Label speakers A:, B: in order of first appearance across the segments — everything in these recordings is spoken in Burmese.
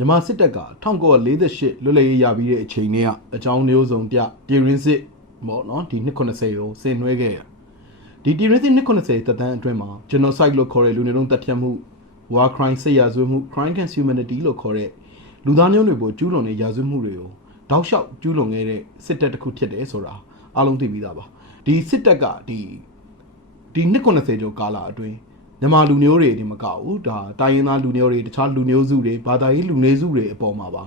A: မြန်မာစစ်တပ်က1948လွတ်လပ်ရေးရပြီးတဲ့အချိန်နဲ့အကြောင်းမျိုးစုံပြပြည်ရင်းစစ်ပေါ့နော်ဒီနှစ်80ကိုဆင်နွှဲခဲ့ရဒီပြည်ရင်းစစ်နှစ်80တက်တန်းအတွင်းမှာ genocide လို့ခေါ်တဲ့လူမျိုးတုံးတပ်ဖြတ်မှု war crime စစ်ရာဇဝတ်မှု crime against humanity လို့ခေါ်တဲ့လူသားမျိုးနွယ်ပေါ်ကျူးလွန်တဲ့ရာဇဝတ်မှုတွေကိုတောက်လျှောက်ကျူးလွန်ခဲ့တဲ့စစ်တပ်တစ်ခုဖြစ်တယ်ဆိုတာအားလုံးသိပြီးသားပါဒီစစ်တပ်ကဒီဒီနှစ်90ကျော်ကာလအတွင်း မြန်မာလူမျိုးတွေဒီမကဘူးဒါတိုင်းရင်းသားလူမျိုးတွေတခြားလူမျိုးစုတွေဘာသာရေးလူနည်းစုတွေအပေါ်မှာပါ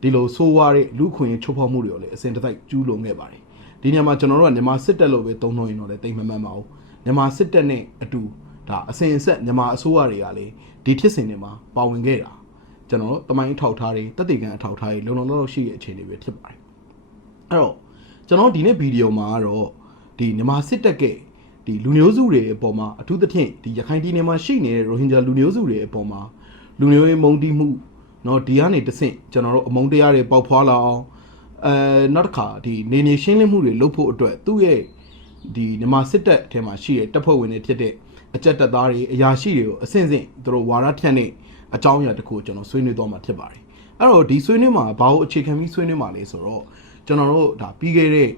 A: ဒီလိုဆိုးဝါးတဲ့လူခွင့်ရေးချိုးဖောက်မှုတွေကိုလည်းအစဉ်တစိုက်ကျူးလွန်ခဲ့ပါတယ်ဒီနေရာမှာကျွန်တော်တို့ကမြန်မာစစ်တပ်လို့ပဲသုံးနှုန်းရင်တော့လည်းတိတ်မမှန်ပါဘူးမြန်မာစစ်တပ်နဲ့အတူဒါအစဉ်အဆက်မြန်မာအစိုးရတွေကလည်းဒီဖြစ်စဉ်တွေမှာပါဝင်ခဲ့တာကျွန်တော်တို့တမိုင်းအထောက်ထားတွေတက်တေကန်အထောက်ထားတွေလုံလုံလောက်လောက်ရှိတဲ့အခြေအနေပဲဖြစ်ပါတယ်အဲ့တော့ကျွန်တော်ဒီနေ့ဗီဒီယိုမှာကတော့ဒီမြန်မာစစ်တပ်က ဒီလူမျိုးစုတွေအပေါ်မှာအထူးသဖြင့်ဒီရခိုင်ပြည်နယ်မှာရှိနေတဲ့ရိုဟင်ဂျာလူမျိုးစုတွေအပေါ်မှာလူမျိုးရေးမုန်းတီးမှုเนาะဒီကနေတဆင့်ကျွန်တော်တို့အမုန်းတရားတွေပေါက်ဖွာလာအောင်အဲနောက်တစ်ခါဒီနေနေရှင်းလင်းမှုတွေလုပ်ဖို့အတွက်သူ့ရဲ့ဒီမြန်မာစစ်တပ်ထဲမှာရှိတဲ့တပ်ဖွဲ့ဝင်တွေဖြစ်တဲ့အကြက်တပ်သားတွေအရာရှိတွေကိုအဆင့်ဆင့်သူတို့ဝါရဖြန့်တဲ့အကြောင်းအရာတစ်ခုကိုကျွန်တော်ဆွေးနွေးတော့မှာဖြစ်ပါတယ်အဲ့တော့ဒီဆွေးနွေးမှာဘာလို့အခြေခံပြီးဆွေးနွေးမှာလဲဆိုတော့ကျွန်တော်တို့ဒါပြီးခဲ့တဲ့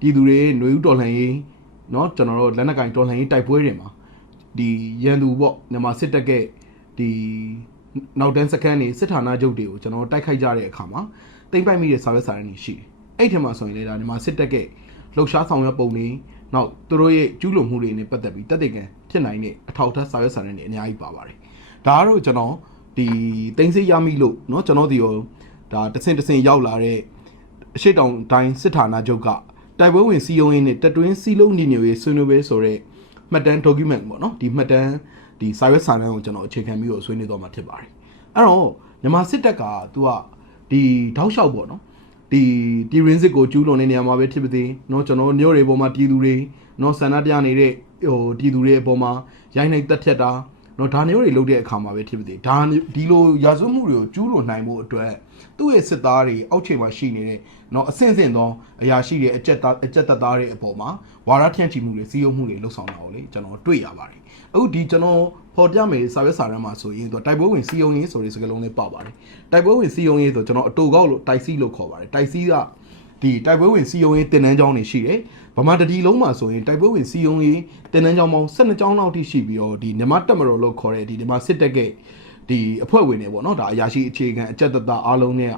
A: ပြည်သူတွေຫນွေဦးတော်လှန်ရေး เนาะကျွန်တော်တို့လက်နက်ကင်တော်လှန်ရေးတိုက်ပွဲတွေမှာဒီရန်သူပေါ့မြန်မာစစ်တပ်ကဒီနောက်တန်းစကန်နေစစ်ဌာနချုပ်တွေကိုကျွန်တော်တို့တိုက်ခိုက်ကြတဲ့အခါမှာတိမ့်ပိုက်မိတဲ့စာရွက်စာတမ်းတွေရှိတယ်အဲ့ဒီမှာဆိုရင်လေဒါမြန်မာစစ်တပ်ကလှုပ်ရှားဆောင်ရွက်ပုံတွေနောက်သူတို့ရဲ့ကျူးလွန်မှုတွေနဲ့ပတ်သက်ပြီးတက်တဲ့ကံဖြစ်နိုင်တဲ့အထောက်အထားစာရွက်စာတမ်းတွေအများကြီးပါပါတယ်ဒါကတော့ကျွန်တော်ဒီတင်းစိရမိလို့เนาะကျွန်တော်ဒီရောဒါတဆင့်တဆင့်ရောက်လာတဲ့အရှိတောင်တိုင်းစစ်ဌာနချုပ်က တိုက်ပွဲဝင်စီယုံရင်းနဲ့တက်တွင်းစီလုံးညီညွတ်ရေးဆွေးနွေးပွဲဆိုတော့မှတ်တမ်း document ပေါ့နော်ဒီမှတ်တမ်းဒီစာရွက်စာတမ်းကိုကျွန်တော်အခြေခံပြီးတော့ဆွေးနွေးတော့မှာဖြစ်ပါတယ်အဲ့တော့မြန်မာစစ်တပ်ကသူကဒီထောက်လျှောက်ပေါ့နော်ဒီဒီရင်းစစ်ကိုကျူးလွန်တဲ့နေရာမှာပဲဖြစ်ပါသေးเนาะကျွန်တော်မျိုးတွေပေါ်မှာပြည်သူတွေเนาะဆန္ဒပြနေတဲ့ဟိုပြည်သူတွေအပေါ်မှာရိုင်းနှိပ်တက်ဖြတ်တာเนาะဒါမျိုးတွေလုပ်တဲ့အခါမှာပဲဖြစ်ပါသေးဒါဒီလိုရာဇဝတ်မှုတွေကိုကျူးလွန်နိုင်ဖို့အတွက်သူ့ရဲ့စစ်သားတွေအောက်ခြေမှာရှိနေတဲ့ เนาะအဆင့်ဆင့်သောအရာရှိတွေအကြက်သားအကြက်တပ်သားတွေအပေါ်မှာဝါရဖြန့်ချီမှုတွေစီးရုံမှုတွေလှုပ်ဆောင်တာကိုလေကျွန်တော်တွေ့ရပါတယ်အခုဒီကျွန်တော်ဖော်ပြမယ်စာရွက်စာတမ်းမှာဆိုရင်သူတိုက်ပွဲဝင်စီယုံရေးဆိုတဲ့စကားလုံးလေးပါပါတယ်တိုက်ပွဲဝင်စီယုံရေးဆိုကျွန်တော်အတူကောက်လို့တိုက်စီလို့ခေါ်ပါတယ်တိုက်စီကဒီတိုက်ပွဲဝင်စီယုံရေးတင်နန်းကျောင်းတွေရှိတယ်ဗမာတတီလုံးမှာဆိုရင်တိုက်ပွဲဝင်စီယုံရေးတင်နန်းကျောင်းပေါင်း12ကျောင်းလောက်ထိရှိပြီးတော့ဒီမြမတက်မတော်လို့ခေါ်တဲ့ဒီမြမစစ်တပ်ကဒီအဖွဲ့ဝင်တွေပေါ့နော်ဒါအရာရှိအခြေခံအကြက်တသားအားလုံးနဲ့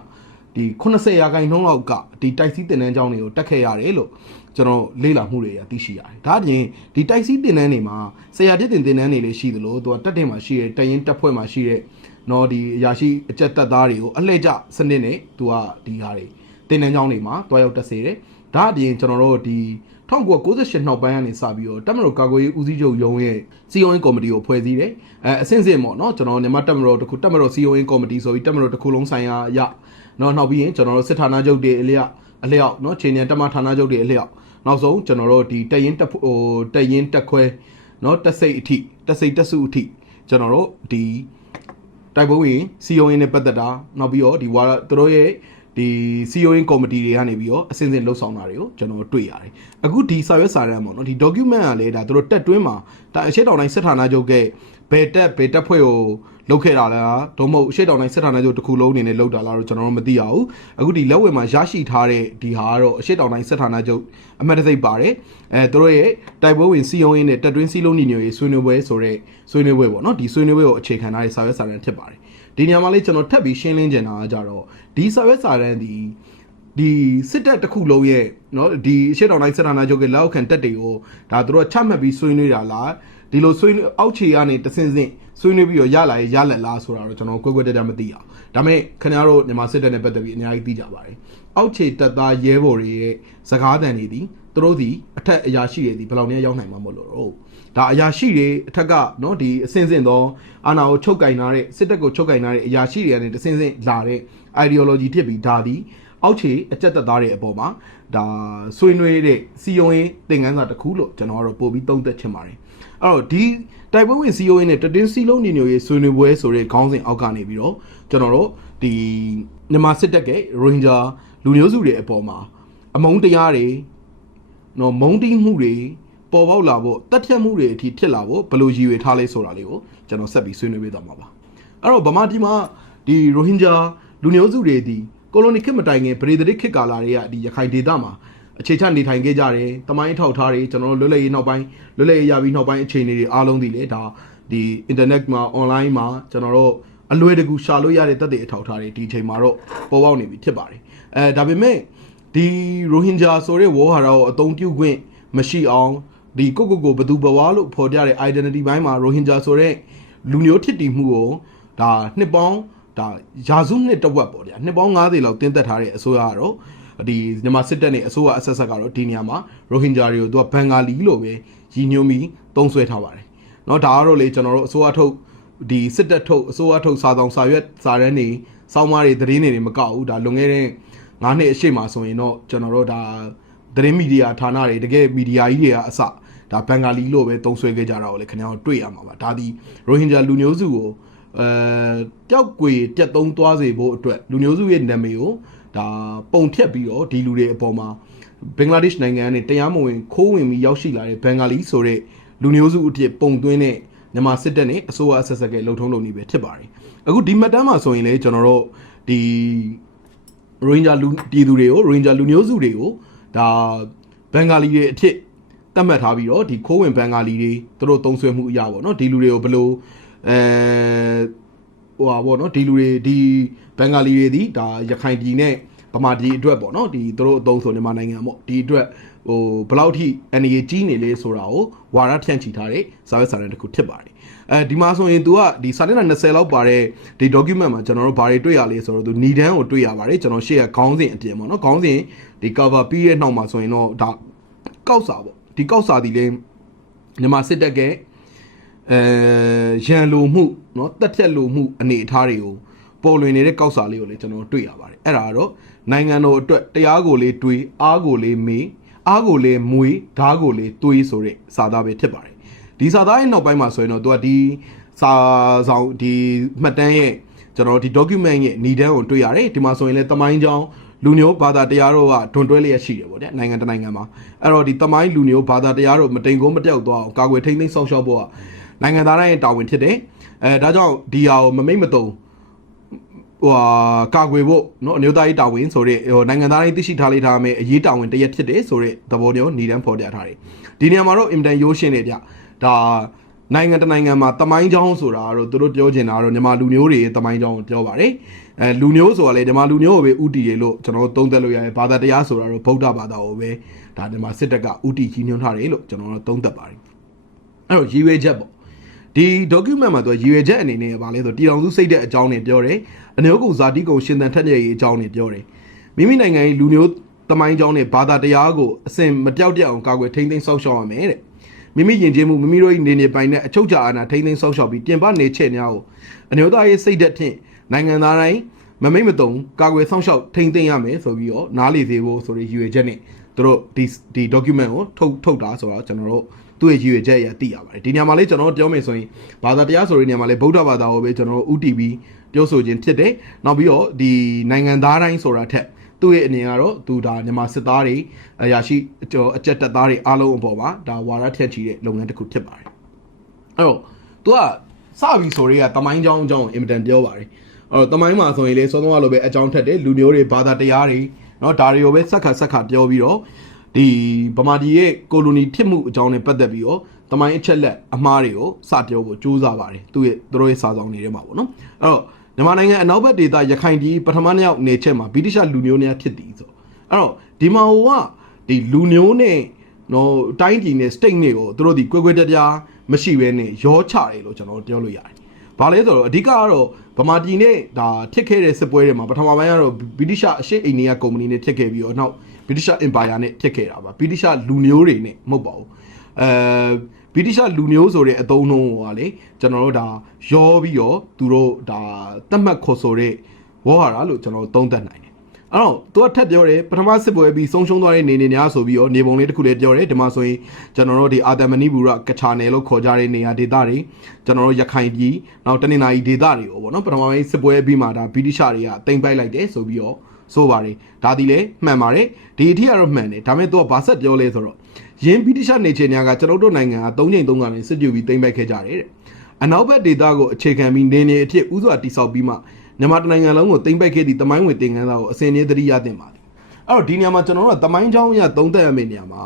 A: ဒီ80ရာခိုင်နှုန်းလောက်ကဒီတိုက်စီတင်နန်းကျောင်းတွေကိုတက်ခဲ့ရတယ်လို့ကျွန်တော်လေ့လာမှုတွေရသိရှိရတယ်။ဒါအပြင်ဒီတိုက်စီတင်နန်းတွေမှာဆရာပြည့်တင်တင်နန်းတွေလည်းရှိသလိုသူကတက်တင်မှာရှိတဲ့တရင်တက်ဖွဲ့မှာရှိတဲ့နော်ဒီအရာရှိအကြက်တက်သားတွေကိုအလှည့်ကျစနစ်နဲ့သူကဒီဟာတွေတင်နန်းကျောင်းတွေမှာတွားရောက်တက်စေတယ်။ဒါအပြင်ကျွန်တော်တို့ဒီ1998နောက်ပိုင်းကနေစပြီးတော့တက်မတော်ကာကွယ်ရေးဦးစီးချုပ်ရုံးရဲ့စီယုံရေးကော်မတီကိုဖွဲ့စည်းတယ်။အဲအဆင့်ဆင့်ပေါ့နော်ကျွန်တော်မြန်မာတက်မတော်တခုတက်မတော်စီယုံရေးကော်မတီဆိုပြီးတက်မတော်တစ်ခုလုံးဆိုင်ရာရ နော်နောက်ပြီးရင်ကျွန်တော်တို့စစ်ဌာနချုပ်တွေအလျောက်အလျောက်နော်ချိန်ညတက်မဌာနချုပ်တွေအလျောက်နောက်ဆုံးကျွန်တော်တို့ဒီတက်ရင်တက်ဟိုတက်ရင်တက်ခွဲနော်တက်စိတ်အထိတက်စိတ်တက်စုအထိကျွန်တော်တို့ဒီတိုက်ပွဲဝင်စီယုံရေးနဲ့ပတ်သက်တာနောက်ပြီးတော့ဒီဝါသူတို့ရဲ့ ဒီစီယိုရင်းကော်မတီတွေကနေပြီးတော့အစင်းစင်လှုပ်ဆောင်တာတွေကိုကျွန်တော်တွေ့ရတယ်။အခုဒီစာရွက်စာတမ်းပေါ့နော်ဒီ document ကလည်းဒါသူတို့တက်တွင်းမှာဒါအရှိတောင်တိုင်းစစ်ဌာနချုပ်ကဘယ်တက်ဘယ်တက်ဖွဲ့ကိုလုပ်ခဲ့တာလားဒုမဟုတ်အရှိတောင်တိုင်းစစ်ဌာနချုပ်တစ်ခုလုံးအနေနဲ့လုပ်တာလားတော့ကျွန်တော်တို့မသိရဘူး။အခုဒီလက်ဝယ်မှာရရှိထားတဲ့ဒီဟာကတော့အရှိတောင်တိုင်းစစ်ဌာနချုပ်အမှတ်တစိတ်ပါတယ်။အဲသူတို့ရဲ့တိုက်ပွဲဝင်စီယုံရင်းနဲ့တက်တွင်းစီလုံးညီညွတ်ရေးဆွေးနွေးပွဲဆိုတဲ့ဆွေးနွေးပွဲပေါ့နော်ဒီဆွေးနွေးပွဲကိုအခြေခံထားတဲ့စာရွက်စာတမ်းဖြစ်ပါတယ်။ ဒီနေရာမှာလေးကျွန်တော်ထပ်ပြီးရှင်းလင်းချင်တာကကြတော့ဒီစာရွက်စာတမ်းဒီဒီစစ်တပ်တစ်ခုလုံးရဲ့เนาะဒီအရှေ့တောင်တိုင်းစစ်ဌာနချုပ်ကလက်အောက်ခံတပ်တွေကိုဒါတို့ကချမှတ်ပြီးဆွေးနွေးတာလားဒီလိုဆွေးနွေးအောက်ခြေကနေတဆင့်ဆင့် ဆွေးနွေးပြီးတော့ရလာရဲ့ရလက်လားဆိုတာတော့ကျွန်တော်ကွက်ကွက်တက်တက်မသိအောင်ဒါပေမဲ့ခင်ဗျားတို့မြန်မာစစ်တပ်နဲ့ပတ်သက်ပြီးအများကြီးသိကြပါတယ်အောက်ခြေတပ်သားရဲဘော်တွေရဲ့စကားသံတွေဒီသူတို့ဒီအထက်အရာရှိတွေဒီဘယ်လောက်နည်းရောက်နိုင်မှာမဟုတ်လို့တော့ဒါအရာရှိတွေအထက်ကနော်ဒီအစင်စင်သောအာဏာကိုချုပ်ကင်ထားတဲ့စစ်တပ်ကိုချုပ်ကင်ထားတဲ့အရာရှိတွေကနေတစင်စင်လာတဲ့ ideology ဖြစ်ပြီးဒါဒီအောက်ခြေအကြက်သက်သားတွေအပေါ်မှာဒါဆွေးနွေးတဲ့စီယုံရင်သင်ခန်းစာတစ်ခုလို့ကျွန်တော်ကတော့ပို့ပြီးသုံးသပ်ချင်ပါတယ် အဲ့တော့ဒီတိုက်ပွဲဝင်စီယုံရေးနဲ့တတင်းစီလုံးညီညွတ်ရေးဆွေးနွေးပွဲဆိုတဲ့ခေါင်းစဉ်အောက်ကနေပြီးတော့ကျွန်တော်တို့ဒီမြန်မာစစ်တပ်ကရိုဟင်ဂျာလူမျိုးစုတွေအပေါ်မှာအမုန်းတရားတွေနော်မုန်းတီးမှုတွေပေါ်ပေါက်လာဖို့တက်ဖြတ်မှုတွေအထိဖြစ်လာဖို့ဘယ်လိုရည်ရွယ်ထားလဲဆိုတာလေးကိုကျွန်တော်ဆက်ပြီးဆွေးနွေးပေးသွားမှာပါအဲ့တော့ဗမာပြည်မှာဒီဒီရိုဟင်ဂျာလူမျိုးစုတွေဒီကိုလိုနီခေတ်မတိုင်ခင်ပရိသတ်ခေတ်ကာလတွေကဒီရခိုင်ဒေသမှာ အခြေချနေထိုင်ခဲ့ကြတယ်။တမိုင်းထောက်ထားတွေကျွန်တော်တို့လွတ်လပ်ရေးနောက်ပိုင်းလွတ်လပ်ရေးရပြီးနောက်ပိုင်းအခြေအနေတွေအားလုံးဒီလေဒါဒီ internet မှာ online မှာကျွန်တော်တို့အလွယ်တကူရှာလို့ရတဲ့တက်တဲ့အထောက်ထားတွေဒီအချိန်မှာတော့ပေါ်ပေါက်နေပြီဖြစ်ပါတယ်။အဲဒါပေမဲ့ဒီရိုဟင်ဂျာဆိုတဲ့ဝေါ်ဟာရာကိုအသုံးပြုခွင့်မရှိအောင်ဒီကိုကိုကိုဘသူဘဝလို့ဖော်ပြတဲ့ identity ဘိုင်းမှာရိုဟင်ဂျာဆိုတဲ့လူမျိုးဖြစ်တည်မှုကိုဒါနှစ်ပေါင်းဒါရာစုနှစ်တစ်ဝက်ပေါ့ဗျာနှစ်ပေါင်း90လောက်တင်းသက်ထားတဲ့အစိုးရကတော့ ဒီမြန်မာစစ်တပ်နဲ့အစိုးရအဆက်ဆက်ကတော့ဒီနေရာမှာရိုဟင်ဂျာတွေကိုသူကဘန်ဂါလီလို့ပဲရည်ညွှန်းပြီးသုံးဆွဲထားပါတယ်เนาะဒါကတော့လေကျွန်တော်တို့အစိုးရထုတ်ဒီစစ်တပ်ထုတ်အစိုးရထုတ်စာဆောင်စာရွက်စာရန်တွေစောင်းမားတွေသတင်းတွေမကောက်ဘူးဒါလွန်ခဲ့တဲ့9နှစ်အရှိမှဆိုရင်တော့ကျွန်တော်တို့ဒါသတင်းမီဒီယာဌာနတွေတကယ်မီဒီယာကြီးတွေကအစဒါဘန်ဂါလီလို့ပဲသုံးဆွဲခဲ့ကြတာကိုလေခင်ဗျားတို့တွေ့ရမှာပါဒါဒီရိုဟင်ဂျာလူမျိုးစုကိုအဲတယောက်ကွေတက်သုံးသွားစေဖို့အတွက်လူမျိုးစုရဲ့နာမည်ကို ဒါပုံဖြတ်ပြီးတော့ဒီလူတွေအပေါ်မှာဘင်္ဂလားဒေ့ရှ်နိုင်ငံနဲ့တရားမဝင်ခိုးဝင်ပြီးရောက်ရှိလာတဲ့ဘင်္ဂါလီဆိုတဲ့လူမျိုးစုအဖြစ်ပုံသွင်းတဲ့မြန်မာစစ်တပ်နဲ့အစိုးရအဆက်ဆက်ကလှုပ်ထုံးလုပ်နေပဲဖြစ်ပါတယ်အခုဒီမှတ်တမ်းမှာဆိုရင်လေကျွန်တော်တို့ဒီရိုဟင်ဂျာလူပြည်သူတွေကိုရိုဟင်ဂျာလူမျိုးစုတွေကိုဒါဘင်္ဂါလီတွေအဖြစ်သတ်မှတ်ထားပြီးတော့ဒီခိုးဝင်ဘင်္ဂါလီတွေသူတို့သုံးဆွဲမှုအရာပေါ့နော်ဒီလူတွေကိုဘယ်လိုအဲ ဟိုပါပေါ့နော်ဒီလူတွေဒီဘင်္ဂါလီတွေဒီဒါရခိုင်ပြည်နဲ့ဗမာပြည်အတွက်ပေါ့နော်ဒီသူတို့အသုံးဆိုမြန်မာနိုင်ငံပေါ့ဒီအတွက်ဟိုဘယ်လောက်ထိအနေကြီးနေလဲဆိုတာကိုဝါရဖြန့်ချီထားတဲ့စာရွက်စာတမ်းတစ်ခုဖြစ်ပါတယ်အဲဒီမှာဆိုရင် तू ကဒီစာမျက်နှာ20လောက်ပါတဲ့ဒီ document မှာကျွန်တော်တို့ဘာတွေတွေ့ရလဲဆိုတော့ तू နီဒန်းကိုတွေ့ရပါတယ်ကျွန်တော်ရှေ့ကခေါင်းစဉ်အပြင်ပေါ့နော်ခေါင်းစဉ်ဒီ cover ပြီးတဲ့နောက်မှာဆိုရင်တော့ဒါကောက်စာပေါ့ဒီကောက်စာဒီလေမြန်မာစစ်တပ်က အဲရန်လိုမှုเนาะတက်ဖြတ်လိုမှုအနေအထားတွေကိုပေါ်လွင်နေတဲ့ကောက်စာလေးကိုလည်းကျွန်တော်တွေ့ရပါတယ်အဲ့ဒါကတော့နိုင်ငံတော်အတွက်တရားကိုလေးတွေးအားကိုလေးမေးအားကိုလေးမွေးဓားကိုလေးတွေးဆိုတဲ့စာသားပဲဖြစ်ပါတယ်ဒီစာသားရဲ့နောက်ပိုင်းမှာဆိုရင်တော့သူကဒီစာဆောင်ဒီမှတ်တမ်းရဲ့ကျွန်တော်ဒီ document ရဲ့ညီတန်းကိုတွေ့ရတယ်ဒီမှာဆိုရင်လည်းတမိုင်းကြောင်းလူမျိုးဘာသာတရားတို့ကဒွန်တွဲလျက်ရှိတယ်ပေါ့ဗျာနိုင်ငံတနိုင်ငံမှာအဲ့တော့ဒီတမိုင်းလူမျိုးဘာသာတရားတို့မတိမ်ကိုမပြောက်သွားအောင်ကာကွယ်ထိန်းသိမ်းစောင့်ရှောက်ဖို့က နိုင်ငံသားတိုင်းရဲ့တာဝန်ဖြစ်တယ်အဲဒါကြောင့်ဒီဟာကိုမမိတ်မတုံဟိုဟာကာကွယ်ဖို့เนาะအမျိုးသားရေးတာဝန်ဆိုတဲ့ဟိုနိုင်ငံသားတိုင်းသိရှိထားလိုက်ထားမယ်အရေးတာဝန်တရက်ဖြစ်တယ်ဆိုတဲ့သဘောမျိုးညီတန်းဖော်ပြထားတယ်ဒီနေရာမှာတော့အင်တန်ရိုးရှင်းနေကြဒါနိုင်ငံတနိုင်ငံမှာတမိုင်းကြောင်းဆိုတာကတော့သူတို့ပြောချင်တာကတော့မြန်မာလူမျိုးတွေရဲ့တမိုင်းကြောင်းကိုပြောပါတယ်အဲလူမျိုးဆိုတာလေမြန်မာလူမျိုးကိုပဲဥတီရလို့ကျွန်တော်တို့သုံးသပ်လို့ရတယ်ဘာသာတရားဆိုတာတော့ဗုဒ္ဓဘာသာကိုပဲဒါမြန်မာစစ်တပ်ကဥတီကြီးညွှန်းထားတယ်လို့ကျွန်တော်တို့သုံးသပ်ပါတယ်အဲ့တော့ရည်ရွယ်ချက်ပေါ့ ဒီ document မှာသူရည်ရွယ်ချက်အနေနဲ့ဗာလဲဆိုတည်တော်စုစိတ်တဲ့အကြောင်းတွေပြောတယ်အနည်းကုဇာတိကုံရှင်သန်ထက်မြက်ရေးအကြောင်းတွေပြောတယ်မိမိနိုင်ငံရဲ့လူမျိုးတမိုင်းကြောင်းနဲ့ဘာသာတရားကိုအစဉ်မပြောက်ပြအောင်ကာကွယ်ထိန်းသိမ်းစောင့်ရှောက်ရမယ်တဲ့မိမိယဉ်ကျေးမှုမိမိတို့၏နေနေပိုင်တဲ့အချုပ်ချာအာဏာထိန်းသိမ်းစောင့်ရှောက်ပြီးတင်ပနေချက်များကိုအမျိုးသားရေးစိတ်ဓာတ်ဖြင့်နိုင်ငံသားတိုင်းမမိတ်မတုံကာကွယ်စောင့်ရှောက်ထိန်းသိမ်းရမယ်ဆိုပြီးတော့နားလေစေဖို့ဆိုတဲ့ရည်ရွယ်ချက်နဲ့သူတို့ဒီဒီ document ကိုထုတ်ထုတ်တာဆိုတော့ကျွန်တော်တို့ သူ့ရဲ့ရည်ရွယ်ချက်အရသိရပါတယ်ဒီနေရာမှာလေးကျွန်တော်တို့ပြောမယ်ဆိုရင်ဘာသာတရားဆိုတဲ့နေရာမှာလေးဗုဒ္ဓဘာသာကိုပဲကျွန်တော်တို့ UTB ပြောဆိုခြင်းဖြစ်တယ်နောက်ပြီးတော့ဒီနိုင်ငံသားတိုင်းဆိုတာထက်သူ့ရဲ့အနေကတော့သူဒါမြန်မာစစ်သားတွေအရာရှိအကျော်အကြက်တက်သားတွေအားလုံးအပေါ်မှာဒါဝါရထက်ချီတဲ့လုပ်ငန်းတစ်ခုဖြစ်ပါတယ်အဲ့တော့ तू ကစပြီဆိုတော့ကတမိုင်းကြောင်းအကြောင်းအင်မတန်ပြောပါတယ်အဲ့တော့တမိုင်းမှာဆိုရင်လေစောစောကလိုပဲအကြောင်းထက်တယ်လူမျိုးတွေဘာသာတရားတွေเนาะဒါတွေကိုပဲစက်ခါစက်ခါပြောပြီးတော့ ဒီဗမာပြည်ရဲ့ကိုလိုနီဖြစ်မှုအကြောင်းနဲ့ပတ်သက်ပြီးတော့တမိုင်းအချက်လက်အမှားတွေကိုစပြောဖို့ကြိုးစားပါတယ်သူရဲ့သူတို့ရဲ့စာဆောင်တွေထဲမှာပေါ့နော်အဲ့တော့မြန်မာနိုင်ငံအနောက်ဘက်ဒေသရခိုင်ပြည်ပထမနှစ်ယောက်နေချက်မှာဗြိတိရှလူမျိုးများဖြစ်တည်ဆိုအဲ့တော့ဒီမှာဟိုကဒီလူမျိုးနဲ့နော်တိုင်းပြည်နဲ့ state နဲ့ကိုသူတို့ဒီကွဲကွဲပြားမရှိဘဲနဲ့ရောချတယ်လို့ကျွန်တော်ပြောလို့ရတယ်။ဘာလဲဆိုတော့အဓိကကတော့ဗမာပြည်နဲ့ဒါဖြစ်ခဲ့တဲ့စစ်ပွဲတွေမှာပထမပိုင်းကတော့ဗြိတိရှအရှေ့အိန္ဒိယကုမ္ပဏီနဲ့ဖြစ်ခဲ့ပြီးတော့နောက် ဗြိတိရှအင်ပါယာနဲ့ဖြစ်ခဲ့တာပါဗြိတိရှလူမျိုးတွေနဲ့မဟုတ်ပါဘူး။အဲဗြိတိရှလူမျိုးဆိုတဲ့အသုံးအနှုန်းဟိုကလေကျွန်တော်တို့ဒါရောပြီးတော့သူတို့ဒါတတ်မှတ်ခေါ်ဆိုတဲ့ဝေါ်ဟာရာလို့ကျွန်တော်တို့သုံးသပ်နိုင်တယ်။အဲ့တော့သူကထပ်ပြောတယ်ပထမစစ်ပွဲပြီးဆုံးရှုံးသွားတဲ့နေနေများဆိုပြီးတော့နေပုံလေးတစ်ခုလေးပြောတယ်ဒီမှာဆိုရင်ကျွန်တော်တို့ဒီအာတမနီဘူရကချာနယ်လို့ခေါ်ကြတဲ့နေရာဒေသတွေကျွန်တော်တို့ရခိုင်ပြည်နောက်တနင်္လာရီဒေသတွေကိုပေါ့နော်ပထမပိုင်းစစ်ပွဲပြီးမှဒါဗြိတိရှတွေကတင်ပိုက်လိုက်တယ်ဆိုပြီးတော့ ဆိုပါတယ်ဒါဒီလေမှန်ပါတယ်ဒီအထက်ကတော့မှန်တယ်ဒါပေမဲ့သူကဘာဆက်ပြောလဲဆိုတော့ယင်းဗြိတိရှနေချင်များကကျွန်တော်တို့နိုင်ငံက၃ချိန်၃ကနေစစ်ကြူပြီးတင်ပိုက်ခဲ့ကြတယ်တဲ့အနောက်ဘက်ဒေသကိုအခြေခံပြီးနေနေအဖြစ်ဥစွာတိဆောက်ပြီးမှမြန်မာတိုင်းနိုင်ငံလုံးကိုတင်ပိုက်ခဲ့သည့်တမိုင်းဝင်သင်ခန်းစာကိုအစဉ်အမြဲသတိရသင့်ပါတယ်အဲ့တော့ဒီနေရာမှာကျွန်တော်တို့ကတမိုင်းချောင်းရသုံးသက်ရမယ့်နေရာမှာ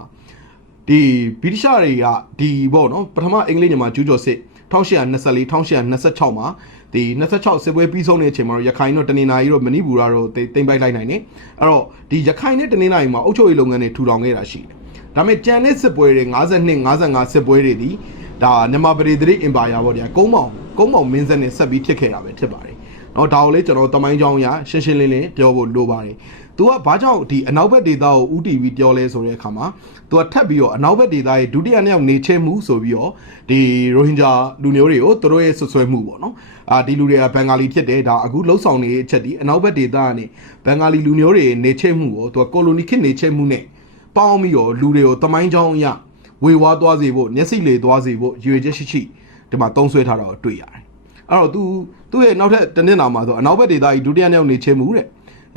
A: ဒီဗြိတိရှတွေကဒီပေါ့နော်ပထမအင်္ဂလိပ်ညမှာကျူးကျော်စစ် 1824 1826မှာဒီ26စစ်ပွဲပြီးဆုံးတဲ့အချိန်မှာတော့ရခိုင်တို့တနင်္လာရီတို့မဏိပူရတို့တင်ပိုက်လိုက်နိုင်တယ်အဲ့တော့ဒီရခိုင်နဲ့တနင်္လာရီမှာအုပ်ချုပ်ရေးလုပ်ငန်းတွေထူထောင်ခဲ့တာရှိတယ်ဒါပေမဲ့ကြံတဲ့စစ်ပွဲတွေ52 55စစ်ပွဲတွေဒီဒါမြန်မာပရိသတိအင်ပါယာပေါ့ဗျာကုန်းမောင်ကုန်းမောင်မင်းဆက်နဲ့ဆက်ပြီးဖြစ်ခဲ့တာပဲဖြစ်ပါတယ် เนาะဒါကိုလေကျွန်တော်တမိုင်းကြောင်းအရရှင်းရှင်းလင်းလင်းပြောဖို့လိုပါတယ်။ तू ကဘာကြောင့်ဒီအနောက်ဘက်ဒေသကိုဥတီပြီးပြောလဲဆိုတဲ့အခါမှာ तू ကထပ်ပြီးတော့အနောက်ဘက်ဒေသရဲ့ဒုတိယမြောက်နေချင်းမှုဆိုပြီးတော့ဒီရိုဟင်ဂျာလူမျိုးတွေကိုသူတို့ရဲ့ဆွဆွဲမှုပေါ့နော်။အာဒီလူတွေကဘင်္ဂါလီဖြစ်တယ်ဒါအခုလှုပ်ဆောင်နေတဲ့အချက်ဒီအနောက်ဘက်ဒေသကနေဘင်္ဂါလီလူမျိုးတွေနေချင်းမှုကို तू ကကိုလိုနီခေတ်နေချင်းမှုနဲ့ပေါင်းပြီးတော့လူတွေကိုတမိုင်းကြောင်းအရဝေဝါးသွားစေဖို့မျက်စိလေသွားစေဖို့ရွေချက်ရှိရှိဒီမှာတုံးဆွဲထားတာကိုတွေ့ရတယ်။ အဲ့တော့ तू သူ့ရဲ့နောက်ထပ်တစ်နှစ်နာမှာဆိုအနောက်ဘက်ဒေသကြီးဒုတိယမြောက်နေချင်းမှုတဲ့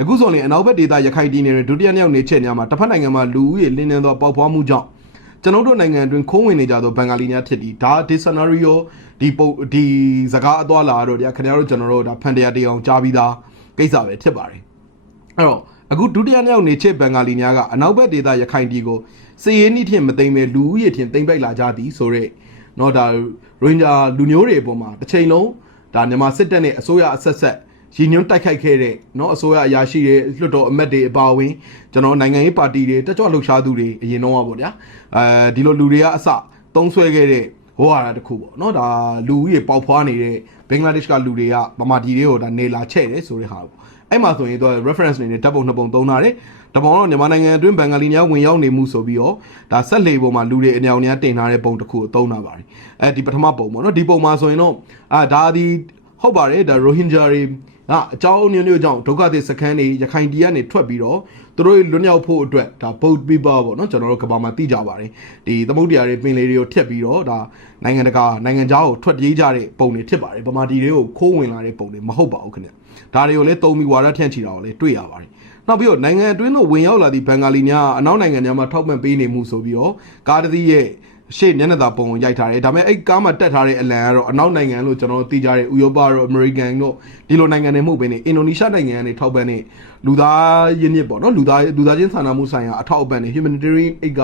A: အခုဆိုရင်အနောက်ဘက်ဒေသရခိုင်ပြည်နယ်တွင်ဒုတိယမြောက်နေချင်းများမှာတစ်ဖက်နိုင်ငံမှာလူဦးရေလင်းနေသောပေါက်ဖွားမှုကြောင့်ကျွန်တော်တို့နိုင်ငံအတွင်းခိုးဝင်နေကြသောဘင်္ဂါလီများဖြစ်ပြီးဒါဒီစနာရီယိုဒီပုံဒီစကားအသွားလာတော့ခင်ဗျားတို့ကျွန်တော်တို့ဒါဖန်တရားတေအောင်ကြားပြီးသားကိစ္စပဲဖြစ်ပါတယ်အဲ့တော့အခုဒုတိယမြောက်နေချင်းဘင်္ဂါလီများကအနောက်ဘက်ဒေသရခိုင်ပြည်ကိုစည်ရင်းနှိထင်မသိမ့်ပဲလူဦးရေထင်သိမ့်ပိုက်လာကြသည်ဆိုတော့တော့ဒါ ရိုဟင်ဂျာလူမျိုးတွေအပေါ်မှာတစ်ချိန်လုံး ဒါမြန်မာစစ်တပ်နဲ့အစိုးရအဆက်ဆက်ရည်ညွှန်းတိုက်ခိုက်ခဲ့တဲ့เนาะအစိုးရအရာရှိတွေလွှတ်တော်အမတ်တွေအပါအဝင်ကျွန်တော်နိုင်ငံရေးပါတီတွေတက်ကြွလှုပ်ရှားသူတွေအရင်တော့ပါဗျာအဲဒီလိုလူတွေကအစတုံးဆွဲခဲ့တဲ့ဟောရတာတစ်ခုပေါ့เนาะဒါလူကြီးပေါက်ဖွားနေတဲ့ဘင်္ဂလားဒေ့ရှ်ကလူတွေကဗမာပြည်တွေကိုဒါနေလာချဲ့တယ်ဆိုတဲ့ဟာပေါ့ အဲ့မှာဆိုရင်တော့ reference အနေနဲ့ဓာတ်ပုံနှစ်ပုံသုံးထားတယ်တပောင်းတော့မြန်မာနိုင်ငံအတွင်းဘင်္ဂါလီများဝင်ရောက်နေမှုဆိုပြီးတော့ဒါဆက်လေပုံမှာလူတွေအညောင်များတင်ထားတဲ့ပုံတစ်ခုကိုသုံးတာပါတယ်အဲဒီပထမပုံပေါ့နော်ဒီပုံမှာဆိုရင်တော့အာဒါဒီဟုတ်ပါတယ်ဒါရိုဟင်ဂျာတွေကအကြောင်းအမျိုးမျိုးကြောင့်ဒုက္ခသည်စခန်းတွေရခိုင်ပြည်ကနေထွက်ပြီးတော့သူတို့လွတ်မြောက်ဖို့အတွက်ဒါ boat people ပေါ့နော်ကျွန်တော်တို့ကဘာမှသိကြပါတယ်ဒီသမုဒ္ဒရာတွေပင်လေတွေကိုထက်ပြီးတော့ဒါနိုင်ငံတကာနိုင်ငံခြားကိုထွက်ပြေးကြတဲ့ပုံတွေဖြစ်ပါတယ်ဗမာပြည်တွေကိုခိုးဝင်လာတဲ့ပုံတွေမဟုတ်ပါဘူးခင်ဗျ ဒါတွေကိုလည်းတုံးပြီးဝါရထန့်ချီတာကိုလည်းတွေ့ရပါတယ်နောက်ပြီးတော့နိုင်ငံအတွင်းသို့ဝင်ရောက်လာသည့်ဘင်္ဂါလီများအနောက်နိုင်ငံများမှာထောက်ပံ့ပေးနေမှုဆိုပြီးတော့ကားတစ်စီးရဲ့ရှေ့မျက်နှာသာပုံကိုရိုက်ထားတယ်ဒါပေမဲ့အဲ့ကားမှာတက်ထားတဲ့အလံကတော့အနောက်နိုင်ငံလို့ကျွန်တော်တို့သိကြတဲ့ဥရောပတို့အမေရိကန်တို့ဒီလိုနိုင်ငံတွေမဟုတ်ဘဲနဲ့အင်ဒိုနီးရှားနိုင်ငံကနေထောက်ပံ့နေလူသားရင်းမြစ်ပေါ့နော်လူသားလူသားချင်းစာနာမှုဆိုင်ရာအထောက်အပံ့နေ humanitarian aid က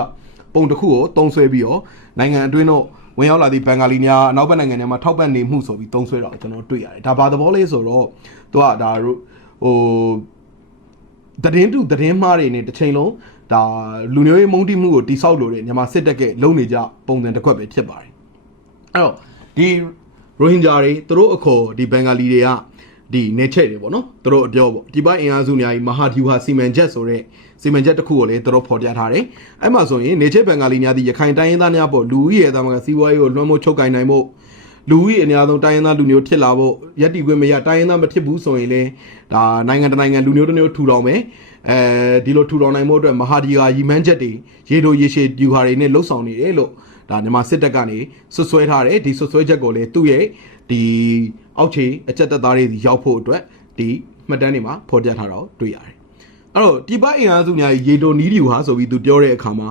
A: ပုံတစ်ခုကိုတုံးဆွဲပြီးတော့နိုင်ငံအတွင်းတော့ ဝင်ရောက်လာသည့်ဘင်္ဂါလီများအနောက်ဘက်နိုင်ငံတွေမှာထောက်ပံ့နေမှုဆိုပြီးတုံးဆွဲတာကိုကျွန်တော်တွေ့ရတယ်ဒါဘာသဘောလဲဆိုတော့သူကဒါဟိုသတင်းတူသတင်းမှားတွေနဲ့တစ်ချိန်လုံးဒါလူမျိုးရေးမုန်းတိမှုကိုတိဆောက်လို့တဲ့မြန်မာစစ်တပ်ကလုံနေကြပုံစံတစ်ခွက်ပဲဖြစ်ပါတယ်အဲ့တော့ဒီရိုဟင်ဂျာတွေသူတို့အခေါ်ဒီဘင်္ဂါလီတွေက ဒီနေချက်တွေပေါ့နော်သူတို့အပြောပေါ့ဒီပိုင်းအင်အားစုများကြီးမဟာဒီဝါစီမံချက်ဆိုတဲ့စီမံချက်တစ်ခုကိုလည်းသူတို့ဖော်ပြထားတယ်အဲ့မှာဆိုရင်နေချက်ဘင်္ဂါလီများဒီရခိုင်တိုင်းရင်းသားများပေါ့လူဦးရေသားမှာစီးပွားရေးကိုလွှမ်းမိုးချုပ်ကင်နိုင်ဖို့လူဦးရေအများဆုံးတိုင်းရင်းသားလူမျိုးဖြစ်လာဖို့ရက်တီခွင့်မရတိုင်းရင်းသားမဖြစ်ဘူးဆိုရင်လေဒါနိုင်ငံတနိုင်ငံလူမျိုးတစ်မျိုးထူထောင်မယ်အဲဒီလိုထူထောင်နိုင်ဖို့အတွက်မဟာဒီယာရီမန်းချက်တွေရေတိုရေရှည်ဒီဟာတွေနဲ့လှုပ်ဆောင်နေတယ်လို့ဒါမြန်မာစစ်တပ်ကနေဆွဆွဲထားတယ်ဒီဆွဆွဲချက်ကိုလည်းသူ့ရဲ့ ဒီအောက်ခြေအကြက်တက်သားတွေရောက်ဖို့အတွက်ဒီမှတ်တမ်းတွေမှာဖော်ပြထားတာကိုတွေ့ရတယ်အဲ့တော့ဒီပအင်အားစုများရေတိုနီးဒီဟာဆိုပြီးသူပြောတဲ့အခါမှာ